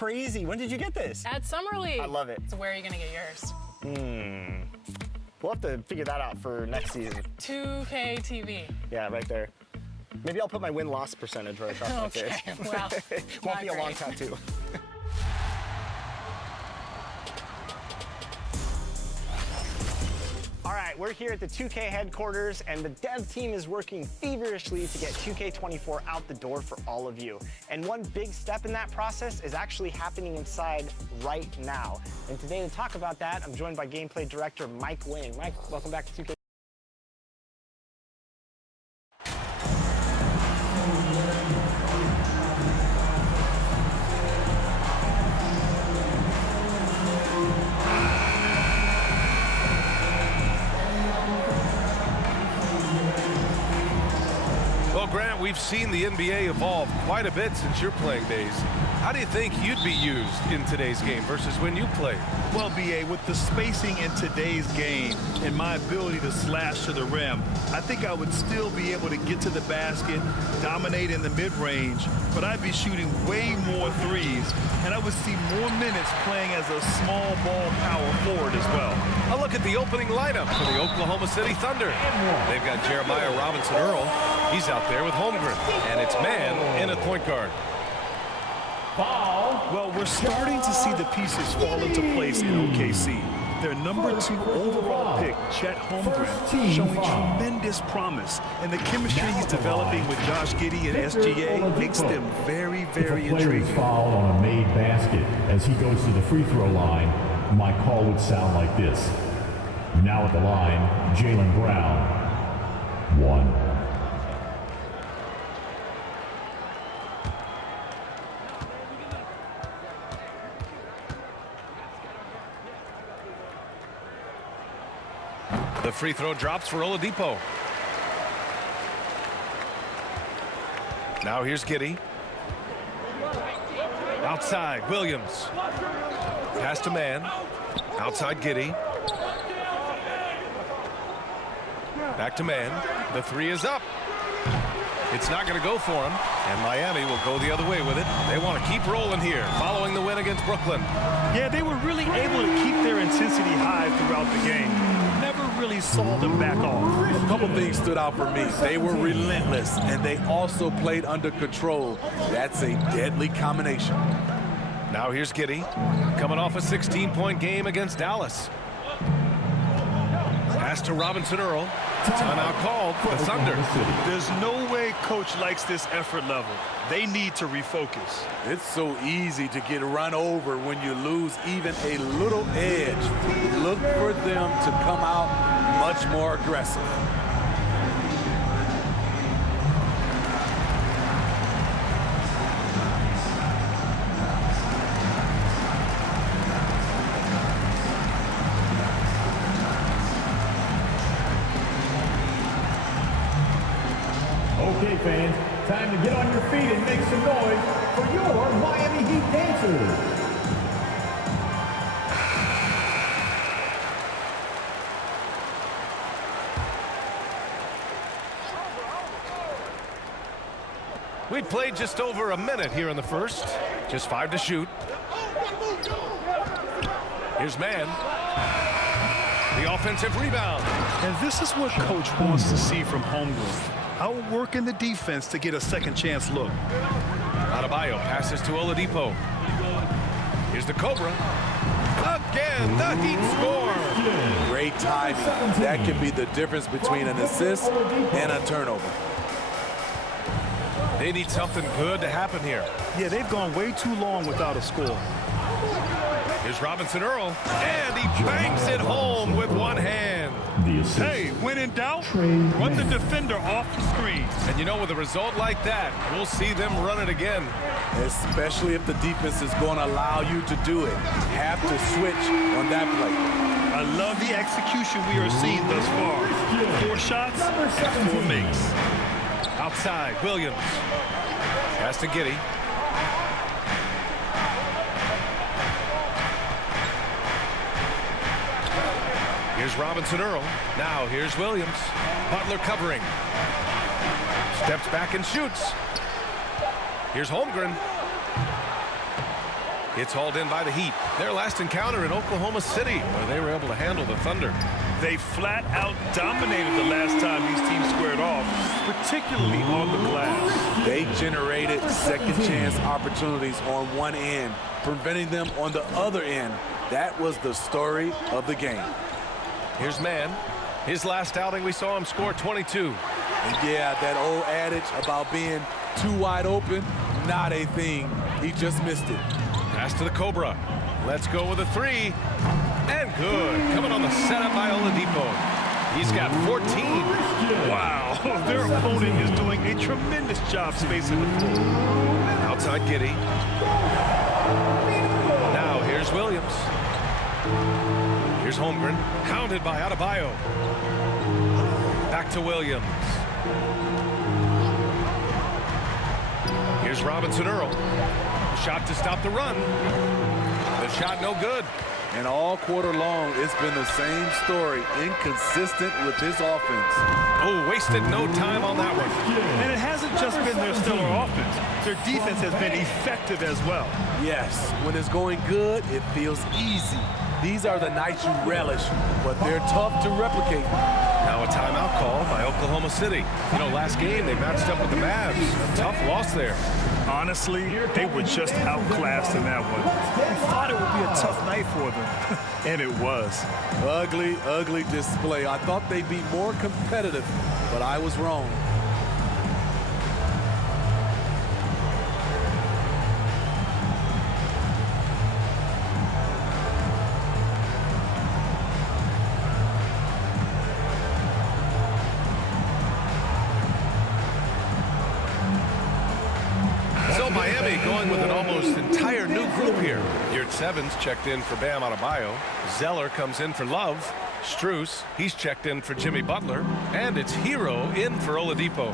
crazy. When did you get this? At Summer League. I love it. So where are you going to get yours? We'll have to figure that out for next season. 2K TV. Yeah, right there. Maybe I'll put my win-loss percentage right across my face. Okay, well, Won't be a long great. tattoo. All right, we're here at the 2K headquarters, and the dev team is working feverishly to get 2K24 out the door for all of you. And one big step in that process is actually happening inside right now. And today to talk about that, I'm joined by gameplay director Mike Wing. Mike, welcome back to 2K. Well, Grant, we've seen the NBA evolve quite a bit since your playing days. How do you think you'd be used in today's game versus when you played? Well, BA, with the spacing in today's game and my ability to slash to the rim, I think I would still be able to get to the basket, dominate in the mid-range, but I'd be shooting way more threes, and I would see more minutes playing as a small ball power forward as well. A look at the opening lineup for the Oklahoma City Thunder. They've got Jeremiah Robinson-Earl. He's out there with Holmgren, and it's man in a point guard. Well, we're starting to see the pieces fall into place in OKC. Their #2 overall pick, Chet Holmgren, showing tremendous promise, and the chemistry he's developing with Josh Giddey and SGA makes them very, very intriguing. Foul on a made basket as he goes to the free throw line, my call would sound like this. Now at the line, Jaylen Brown. 1. The free throw drops for Oladipo. Now here's Giddey. Outside, Williams. Pass to man. Outside, Giddey. Back to man. The three is up. It's not going to go for him, and Miami will go the other way with it. They want to keep rolling here, following the win against Brooklyn. Yeah, they were really able to keep their intensity high throughout the game. Never really saw them back off. A couple things stood out for me. They were relentless, and they also played under control. That's a deadly combination. Now here's Giddey, coming off a 16-point game against Dallas. Pass to Robinson-Earl. Timeout called for the Thunder. There's no way coach likes this effort level. They need to refocus. It's so easy to get run over when you lose even a little edge. Look for them to come out much more aggressive. Okay, fans, time to get on your feet and make some noise for your Miami Heat dancers. We played just over a minute here in the first. Just 5 to shoot. Here's man. The offensive rebound. And this is what coach wants to see from Holmgren. Outworking the defense to get a second chance look. Adebayo passes to Oladipo. Here's the Cobra. Again, the Heat score. Great timing. That can be the difference between an assist and a turnover. They need something good to happen here. Yeah, they've gone way too long without a score. Here's Robinson-Earl, and he banks it home with one hand. The assist. Hey, when in doubt, run the defender off the screen. And you know, with a result like that, we'll see them run it again. Especially if the defense is going to allow you to do it. Have to switch on that play. I love the execution we are seeing thus far. 4 shots, 4 makes. Outside, Williams. Pass to Giddey. Here's Robinson-Earl. Now here's Williams. Butler covering. Steps back and shoots. Here's Holmgren. It's hauled in by the Heat. Their last encounter in Oklahoma City, where they were able to handle the Thunder. They flat out dominated the last time these teams squared off, particularly on the glass. They generated second chance opportunities on one end, preventing them on the other end. That was the story of the game. Here's Mann. His last outing, we saw him score 22. And yeah, that old adage about being too wide open, not a thing. He just missed it. Pass to the Cobra. Let's go with a three. And good. Coming on the setup by Oladipo. He's got 14. Wow, their opponent is doing a tremendous job spacing the floor. Outside Giddey. Now here's Williams. Here's Holmgren. Hounded by Adebayo. Back to Williams. Here's Robinson Earl. Shot to stop the run. The shot no good. And all quarter long, it's been the same story, inconsistent with his offense. Oh, wasted no time on that one. And it hasn't just been their stellar offense. Their defense has been effective as well. Yes, when it's going good, it feels easy. These are the nights you relish, but they're tough to replicate. Now a timeout call by Oklahoma City. You know, last game they matched up with the Mavs. A tough loss there. Honestly, they were just outclassed in that one. I thought it would be a tough night for them, and it was. Ugly, ugly display. I thought they'd be more competitive, but I was wrong. Miami going with an almost entire new group here. Yurt Evans checked in for Bam Adebayo. Zeller comes in for Love. Strus, he's checked in for Jimmy Butler. And it's Hero in for Oladipo.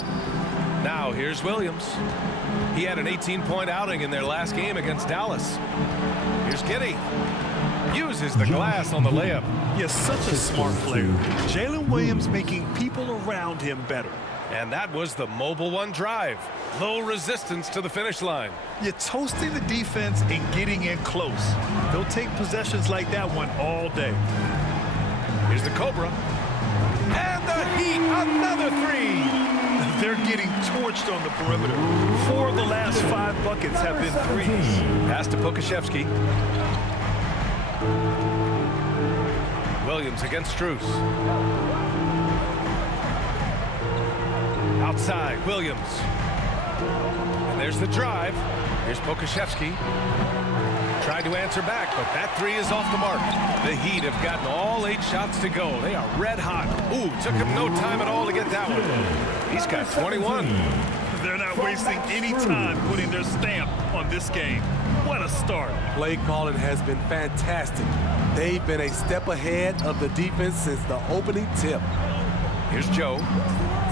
Now here's Williams. He had an 18-point outing in their last game against Dallas. Here's Giddey. Uses the glass on the layup. Yes, such a smart player. Jalen Williams making people around him better. And that was the Mobile One drive. Low resistance to the finish line. You're toasting the defense and getting in close. They'll take possessions like that one all day. Here's the Cobra. And the Heat, another three. They're getting torched on the perimeter. 4 of the last 5 buckets have been threes. Pass to Pokusevski. Williams against Strus. Outside, Williams. And there's the drive. Here's Pokusevski. Tried to answer back, but that three is off the mark. The Heat have gotten all 8 shots to go. They are red hot. Ooh, took him no time at all to get that one. He's got 21. They're not wasting any time putting their stamp on this game. What a start. Play calling has been fantastic. They've been a step ahead of the defense since the opening tip. Here's Joe.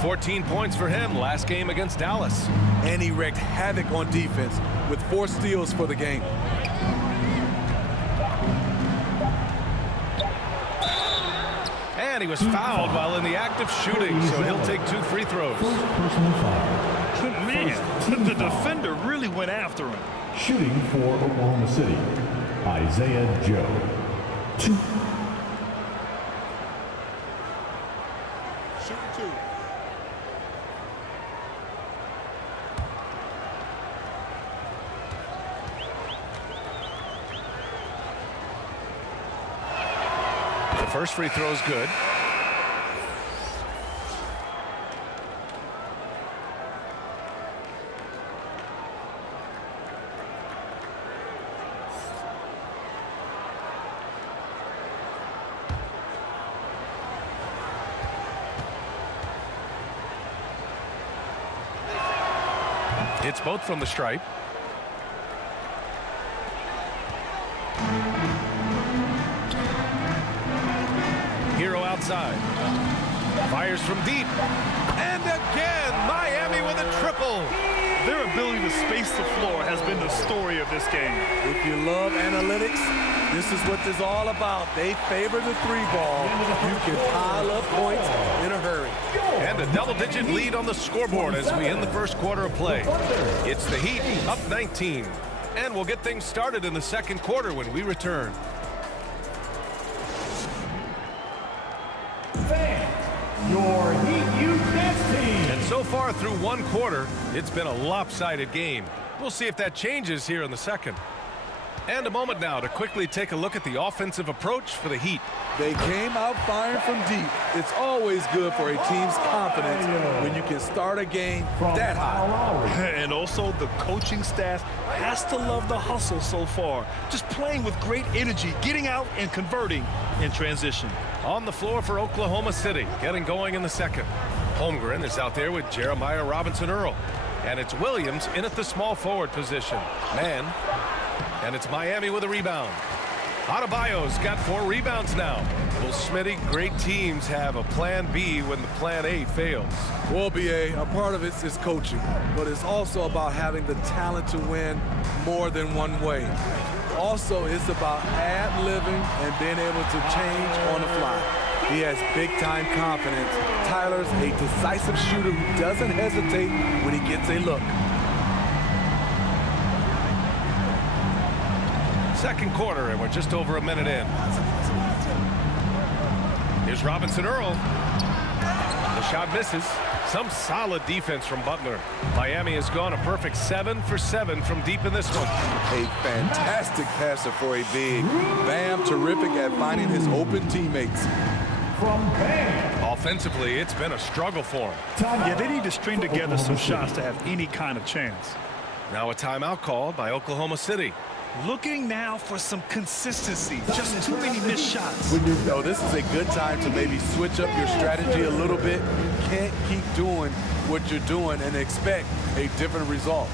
14 points for him last game against Dallas. And he wreaked havoc on defense with 4 steals for the game. And he was fouled while in the act of shooting, so he'll take 2 free throws. Man, the defender really went after him. Shooting for Oklahoma City, Isaiah Joe. 2. The first free throw is good. It's both from the stripe. Hero outside. Fires from deep. And again, Miami with a triple. Their ability to space the floor has been the story of this game. If you love analytics, this is what this is all about. They favor the 3-ball. You can pile up points in a hurry. And a double-digit lead on the scoreboard as we end the first quarter of play. It's the Heat up 19. And we'll get things started in the second quarter when we return. Fans, your Heat Youth Dance Team. And so far through one quarter, it's been a lopsided game. We'll see if that changes here in the second. And a moment now to quickly take a look at the offensive approach for the Heat. They came out firing from deep. It's always good for a team's confidence when you can start a game that high. And also the coaching staff has to love the hustle so far. Just playing with great energy, getting out and converting in transition. On the floor for Oklahoma City, getting going in the second. Holmgren is out there with Jeremiah Robinson-Earl. And it's Williams in at the small forward position. Man. And it's Miami with a rebound. Adebayo's got 4 rebounds now. Well, Smitty, great teams have a plan B when the plan A fails. Well, BA, a part of it is coaching, but it's also about having the talent to win more than one way. Also, it's about ad-libbing and being able to change on the fly. He has big-time confidence. Tyler's a decisive shooter who doesn't hesitate when he gets a look. Second quarter, and we're just over a minute in. Here's Robinson-Earl. The shot misses. Some solid defense from Butler. Miami has gone a perfect 7 for 7 from deep in this one. A fantastic passer for a big. Bam, terrific at finding his open teammates. From Bam. Offensively, it's been a struggle for him. Yeah, they need to string together some shots to have any kind of chance. Now a timeout called by Oklahoma City. Looking now for some consistency. Just too many missed shots. No, this is a good time to maybe switch up your strategy a little bit. Can't keep doing what you're doing and expect a different result.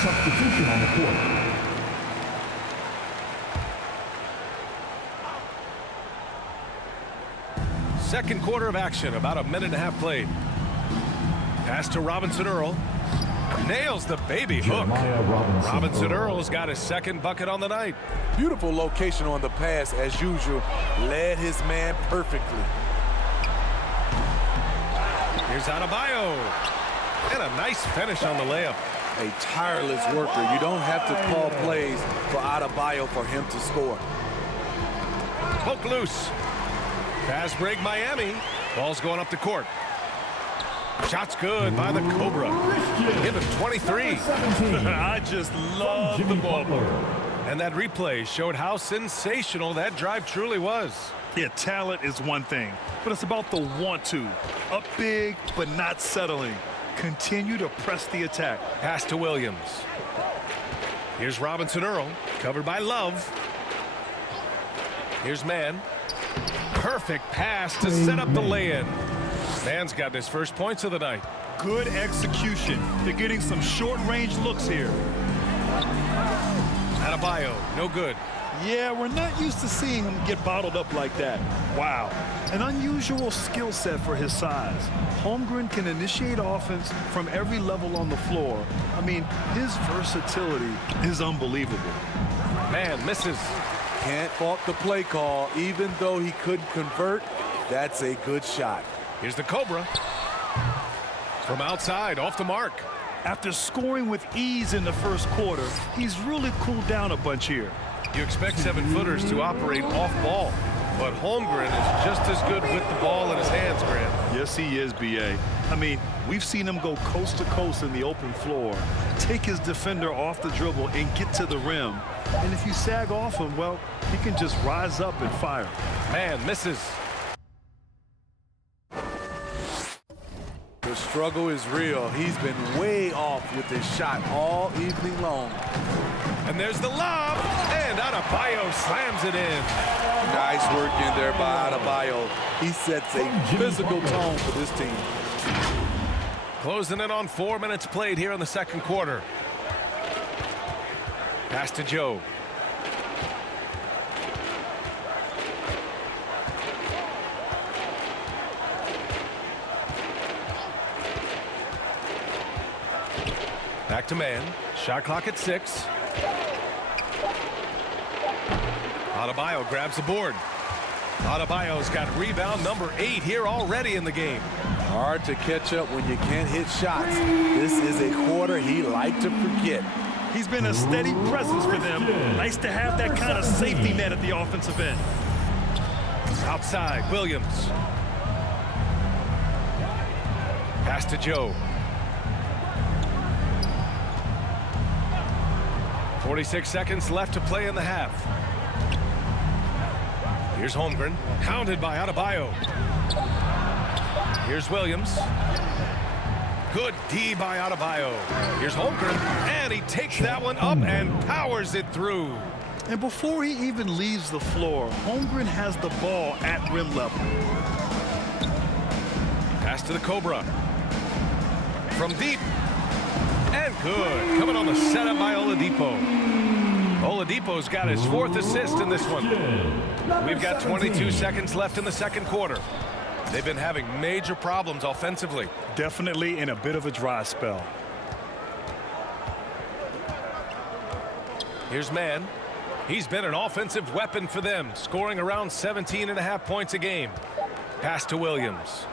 Substitution on the court. Second quarter of action, about a minute and a half played. Pass to Robinson-Earl. Nails the baby hook. Jeremiah Robinson-Earl's got his second bucket on the night. Beautiful location on the pass, as usual. Led his man perfectly. Here's Adebayo. And a nice finish on the layup. A tireless worker. You don't have to call plays for Adebayo for him to score. Poke loose. Fast break Miami. Ball's going up the court. Shot's good by the Cobra. Hit of 23. I just love the ball. And that replay showed how sensational that drive truly was. Yeah, talent is one thing, but it's about the want to. Up big, but not settling. Continue to press the attack. Pass to Williams. Here's Robinson-Earl, covered by Love. Here's Mann. Perfect pass to set up the lay-in. Mann's got his first points of the night. Good execution. They're getting some short-range looks here. Adebayo, no good. Yeah, we're not used to seeing him get bottled up like that. Wow. An unusual skill set for his size. Holmgren can initiate offense from every level on the floor. I mean, his versatility is unbelievable. Mann misses. Can't fault the play call. Even though he couldn't convert, that's a good shot. Here's the Cobra. From outside, off the mark. After scoring with ease in the first quarter, he's really cooled down a bunch here. You expect 7-footers to operate off ball, but Holmgren is just as good with the ball in his hands, Grant. Yes, he is, B.A. I mean, we've seen him go coast to coast in the open floor, take his defender off the dribble and get to the rim. And if you sag off him, well, he can just rise up and fire. Mann misses. The struggle is real. He's been way off with his shot all evening long. And there's the lob, and Adebayo slams it in. Nice work in there by Adebayo. He sets a physical tone for this team. Closing in on 4 minutes played here in the second quarter. Pass to Joe. Back to man. Shot clock at 6. Adebayo grabs the board. Adebayo's got rebound number 8 here already in the game. Hard to catch up when you can't hit shots. This is a quarter he liked to forget. He's been a steady presence for them. Nice to have that kind of safety net at the offensive end. Outside, Williams. Pass to Joe. 46 seconds left to play in the half. Here's Holmgren, hounded by Adebayo. Here's Williams. Good D by Adebayo. Here's Holmgren, and he takes that one up and powers it through. And before he even leaves the floor, Holmgren has the ball at rim level. Pass to the Cobra. From deep. And good. Coming on the setup by Oladipo. Oladipo's got his 4th assist in this one. We've got 22 seconds left in the second quarter. They've been having major problems offensively. Definitely in a bit of a dry spell. Here's Mann. He's been an offensive weapon for them, scoring around 17.5 points a game. Pass to Williams.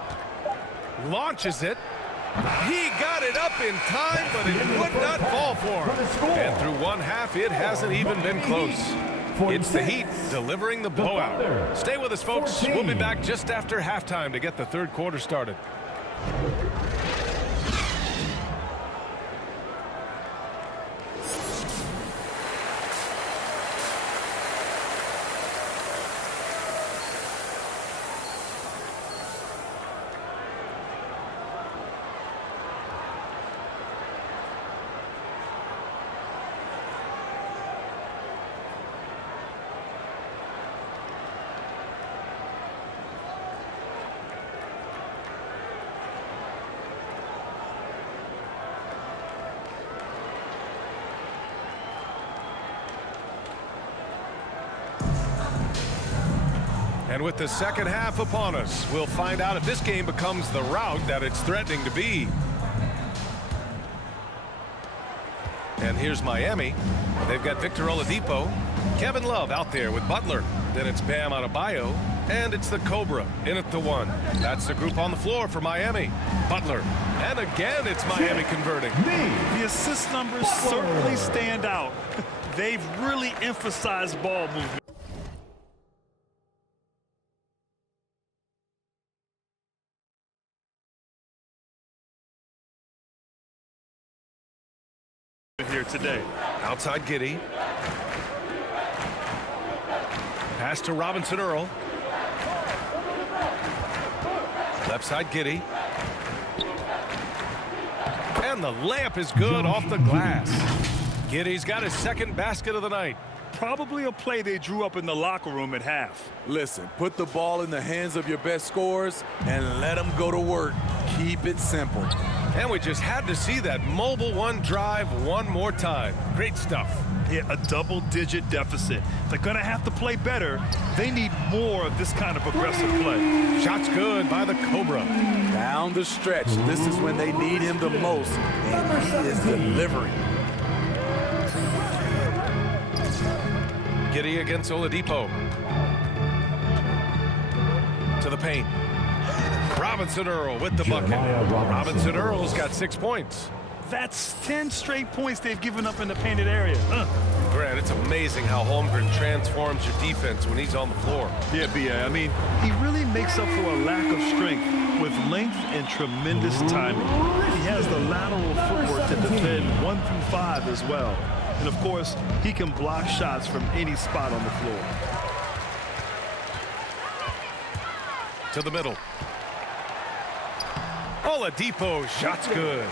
Launches it. He got it up in time, but it would not fall for him. And through one half, it hasn't even been close. It's the Heat delivering the blowout. Stay with us, folks. We'll be back just after halftime to get the third quarter started. And with the second half upon us, we'll find out if this game becomes the rout that it's threatening to be. And here's Miami. They've got Victor Oladipo, Kevin Love out there with Butler. Then it's Bam Adebayo, and it's the Cobra in at the 1. That's the group on the floor for Miami. Butler. And again, it's Miami converting. The assist numbers certainly stand out. They've really emphasized ball movement. Here today. Outside Giddey. Pass to Robinson Earl. Left side Giddey. And the layup is good off the glass. Giddey's got his second basket of the night. Probably a play they drew up in the locker room at half. Listen, put the ball in the hands of your best scorers and let them go to work. Keep it simple. And we just had to see that mobile 1 drive one more time. Great stuff. Yeah, a double-digit deficit. If they're going to have to play better, they need more of this kind of aggressive play. Shots good by the Cobra. Down the stretch, this is when they need him the most, and he is delivering. Giddey against Oladipo. To the paint. Robinson Earl with the bucket. Robinson Earl's got 6 points. That's 10 straight points they've given up in the painted area. Grant, it's amazing how Holmgren transforms your defense when he's on the floor. Yeah, B.A. I mean, he really makes up for a lack of strength with length and tremendous timing. He has the lateral footwork to defend 1 through 5 as well. And, of course, he can block shots from any spot on the floor. To the middle. Oladipo, shots good.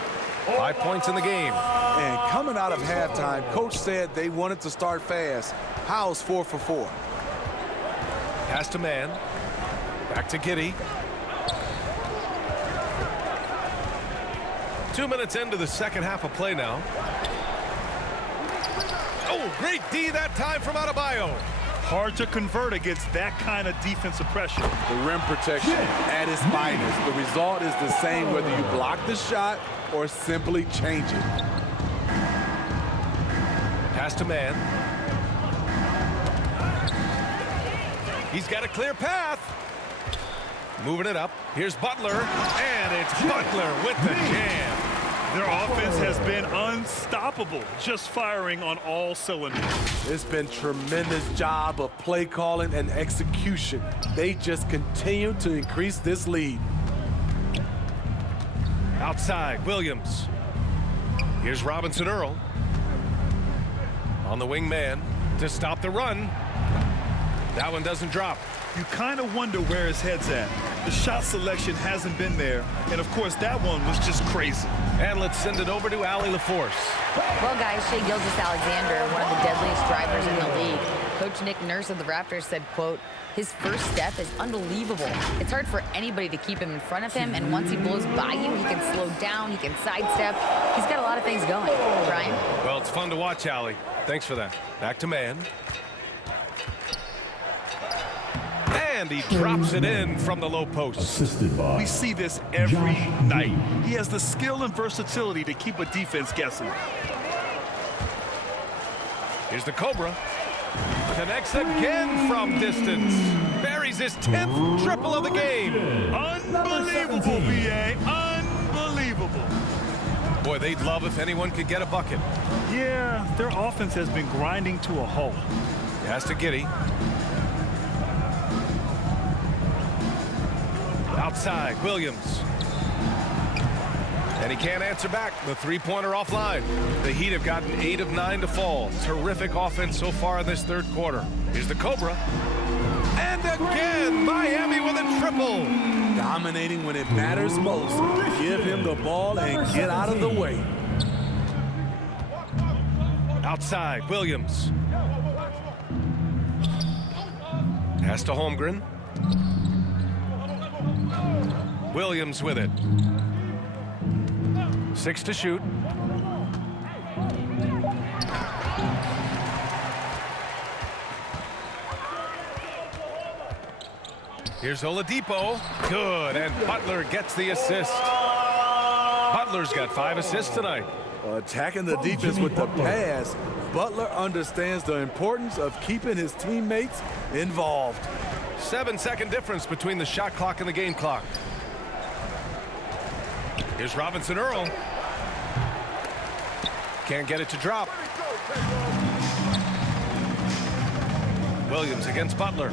5 points in the game. And coming out of halftime, coach said they wanted to start fast. How's 4 for 4? Pass to Mann. Back to Giddey. 2 minutes into the second half of play now. Oh, great D that time from Adebayo. Hard to convert against that kind of defensive pressure. The rim protection at its finest. The result is the same whether you block the shot or simply change it. Pass to man. He's got a clear path. Moving it up. Here's Butler, and it's Butler with the jam. Their offense has been unstoppable, just firing on all cylinders. It's been tremendous job of play calling and execution. They just continue to increase this lead. Outside, Williams. Here's Robinson Earl. On the wing man to stop the run. That one doesn't drop. You kind of wonder where his head's at. The shot selection hasn't been there, and of course that one was just crazy. And let's send it over to Allie LaForce. Well, guys, Shai Gilgeous-Alexander, one of the deadliest drivers in the league. Coach Nick Nurse of the Raptors said, quote, his first step is unbelievable. It's hard for anybody to keep him in front of him, and once he blows by you, he can slow down, he can sidestep. He's got a lot of things going. Brian? Well, it's fun to watch, Allie. Thanks for that. Back to man. And he drops it in from the low post. Assisted by We see this every night. He has the skill and versatility to keep a defense guessing. Here's the Cobra. Connects again from distance. Buries his 10th triple of the game. Unbelievable, BA. Unbelievable. Boy, they'd love if anyone could get a bucket. Yeah, their offense has been grinding to a halt. Pass to Giddey. Outside, Williams. And he can't answer back. The three-pointer offline. The Heat have gotten 8 of 9 to fall. Terrific offense so far in this third quarter. Here's the Cobra. And again, Miami with a triple. Dominating when it matters most. Give him the ball and get out of the way. Outside, Williams. Pass to Holmgren. Williams with it. 6 to shoot. Here's Oladipo. Good, and Butler gets the assist. Butler's got 5 assists tonight. Attacking the defense with the pass, Butler understands the importance of keeping his teammates involved. 7-second difference between the shot clock and the game clock. Here's Robinson Earl. Can't get it to drop. Williams against Butler.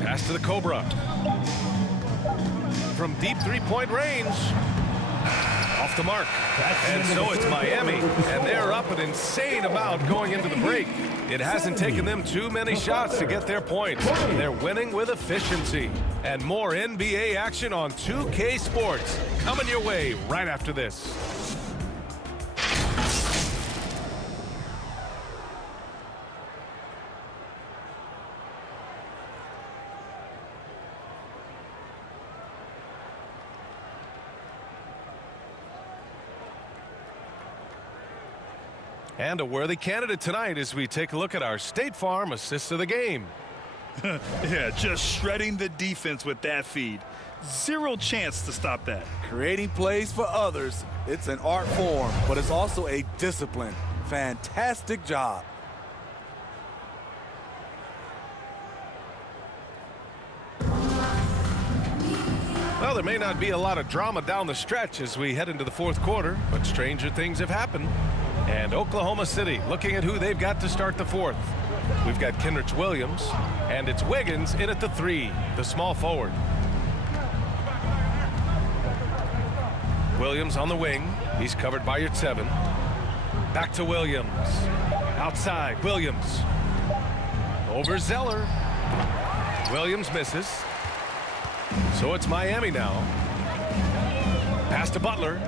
Pass to the Cobra. From deep three-point range. Off the mark. And so it's Miami. And they're up an insane amount going into the break. It hasn't taken them too many shots to get their points. They're winning with efficiency. And more NBA action on 2K Sports coming your way right after this. And a worthy candidate tonight as we take a look at our State Farm assist of the game. Yeah, just shredding the defense with that feed. Zero chance to stop that. Creating plays for others, it's an art form, but it's also a discipline. Fantastic job. Well, there may not be a lot of drama down the stretch as we head into the fourth quarter, but stranger things have happened. And Oklahoma City looking at who they've got to start the fourth. We've got Kenrich Williams, and it's Wiggins in at the 3, the small forward. Williams on the wing. He's covered by your 7. Back to Williams. Outside, Williams. Over Zeller. Williams misses. So it's Miami now. Pass to Butler.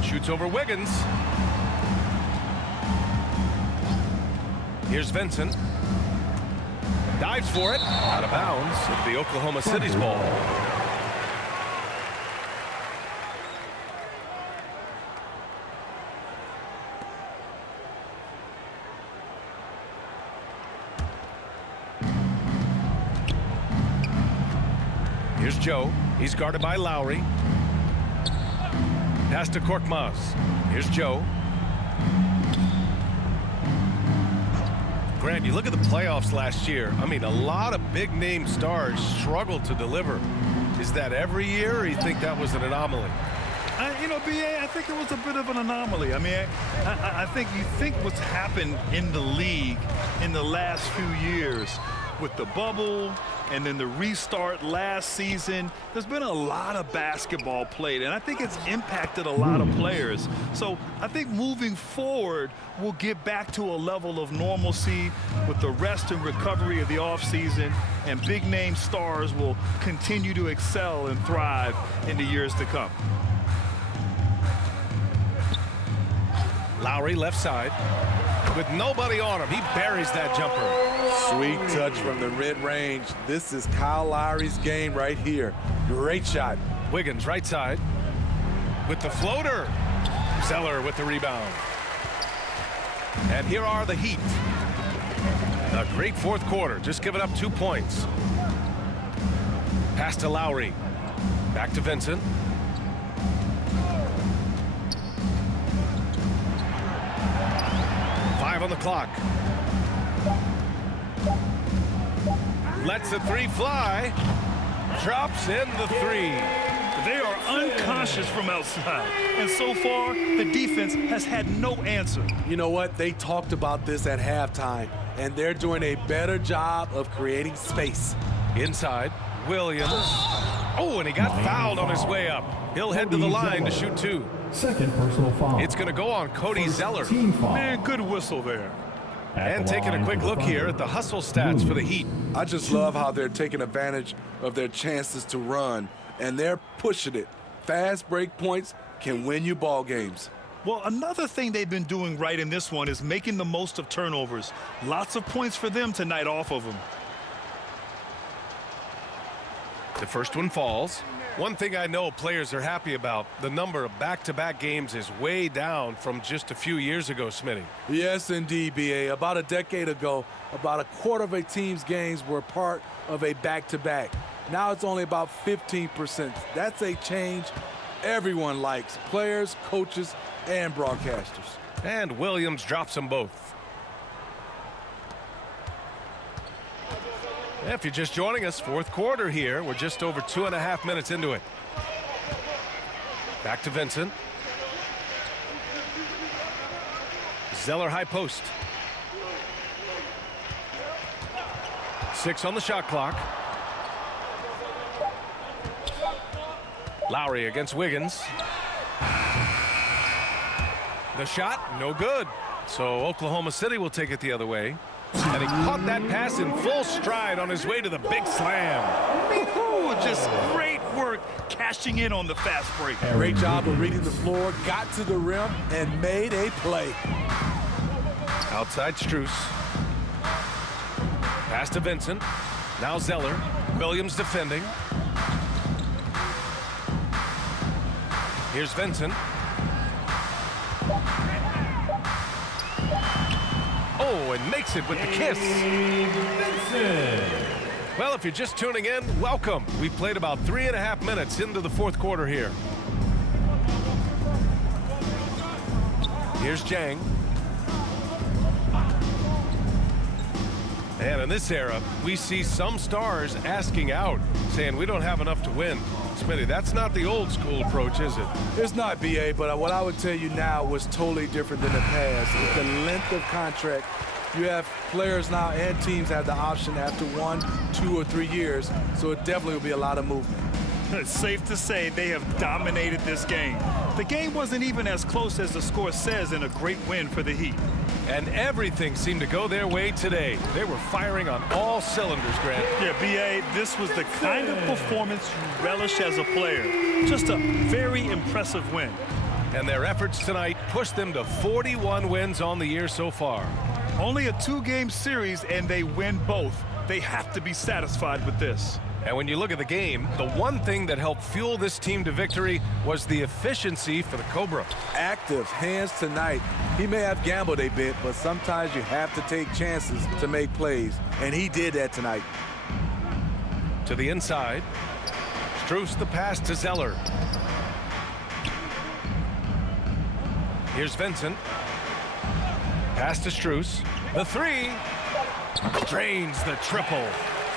Shoots over Wiggins. Here's Vincent. Dives for it. Out of bounds. It's the Oklahoma City's ball. Here's Joe. He's guarded by Lowry. Pass to Korkmaz. Here's Joe. Grant, you look at the playoffs last year. I mean, a lot of big-name stars struggled to deliver. Is that every year, or you think that was an anomaly? You know, B.A., I think it was a bit of an anomaly. I mean, I think you think what's happened in the league in the last few years with the bubble and then the restart last season, there's been a lot of basketball played, and I think it's impacted a lot of players. So I think moving forward, we'll get back to a level of normalcy with the rest and recovery of the offseason, and big-name stars will continue to excel and thrive in the years to come. Lowry left side. With nobody on him, he buries that jumper. Sweet touch from the mid-range. This is Kyle Lowry's game right here. Great shot. Wiggins right side. With the floater. Zeller with the rebound. And here are the Heat. A great fourth quarter, just giving up 2 points. Pass to Lowry. Back to Vincent. On the clock. Lets the three fly. Drops in the three. They are unconscious from outside, and so far the defense has had no answer. You know what? They talked about this at halftime, and they're doing a better job of creating space. Inside, Williams. Oh, and he got fouled on his way up. He'll head to the line to shoot 2. Second personal foul. It's going to go on Cody Zeller. Team foul. Man, good whistle there. And taking a quick look here at the hustle stats for the Heat. I just love how they're taking advantage of their chances to run, and they're pushing it. Fast break points can win you ball games. Well, another thing they've been doing right in this one is making the most of turnovers. Lots of points for them tonight off of them. The first one falls. One thing I know players are happy about, the number of back-to-back games is way down from just a few years ago, Smitty. Yes, indeed, B.A. About a decade ago, about a quarter of a team's games were part of a back-to-back. Now it's only about 15%. That's a change everyone likes, players, coaches, and broadcasters. And Williams drops them both. If you're just joining us, fourth quarter here. We're just over 2.5 minutes into it. Back to Vincent. Zeller high post. 6 on the shot clock. Lowry against Wiggins. The shot, no good. So Oklahoma City will take it the other way. And he caught that pass in full stride on his way to the big slam. Ooh, just great work cashing in on the fast break. Great job of reading the floor, got to the rim, and made a play. Outside Strus. Pass to Vincent. Now Zeller. Williams defending. Here's Vincent. Oh, and makes it with the kiss. Well, if you're just tuning in, welcome. We played about 3.5 minutes into the fourth quarter here. Here's Jang. And in this era, we see some stars asking out, saying we don't have enough to win. Smitty, that's not the old school approach, is it? It's not, B.A., but what I would tell you now was totally different than the past. With the length of contract, you have players now and teams have the option after 1, 2, or 3 years, so it definitely will be a lot of movement. It's safe to say they have dominated this game. The game wasn't even as close as the score says in a great win for the Heat. And everything seemed to go their way today. They were firing on all cylinders, Grant. Yeah, B.A., this was the kind of performance you relish as a player. Just a very impressive win. And their efforts tonight pushed them to 41 wins on the year so far. Only a 2-game series, and they win both. They have to be satisfied with this. And when you look at the game, the one thing that helped fuel this team to victory was the efficiency for the Cobra. Active hands tonight. He may have gambled a bit, but sometimes you have to take chances to make plays, and he did that tonight. To the inside. Strus the pass to Zeller. Here's Vincent. Pass to Strus. The three. Drains the triple.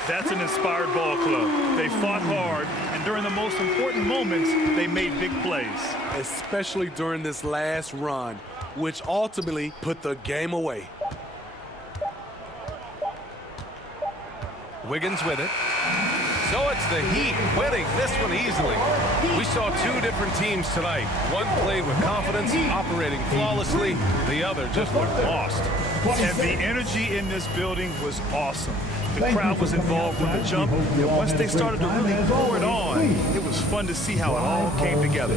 That's an inspired ball club. They fought hard, and during the most important moments, they made big plays. Especially during this last run, which ultimately put the game away. Wiggins with it. So it's the Heat winning this one easily. We saw two different teams tonight. One played with confidence, operating flawlessly. The other just looked lost. And the energy in this building was awesome. The crowd was involved from the jump, and once they started to really pour it on, it was fun to see how it all came together.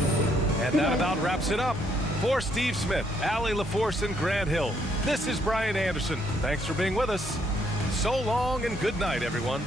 And that about wraps it up. For Steve Smith, Allie LaForce, and Grant Hill, this is Brian Anderson. Thanks for being with us. So long and good night, everyone.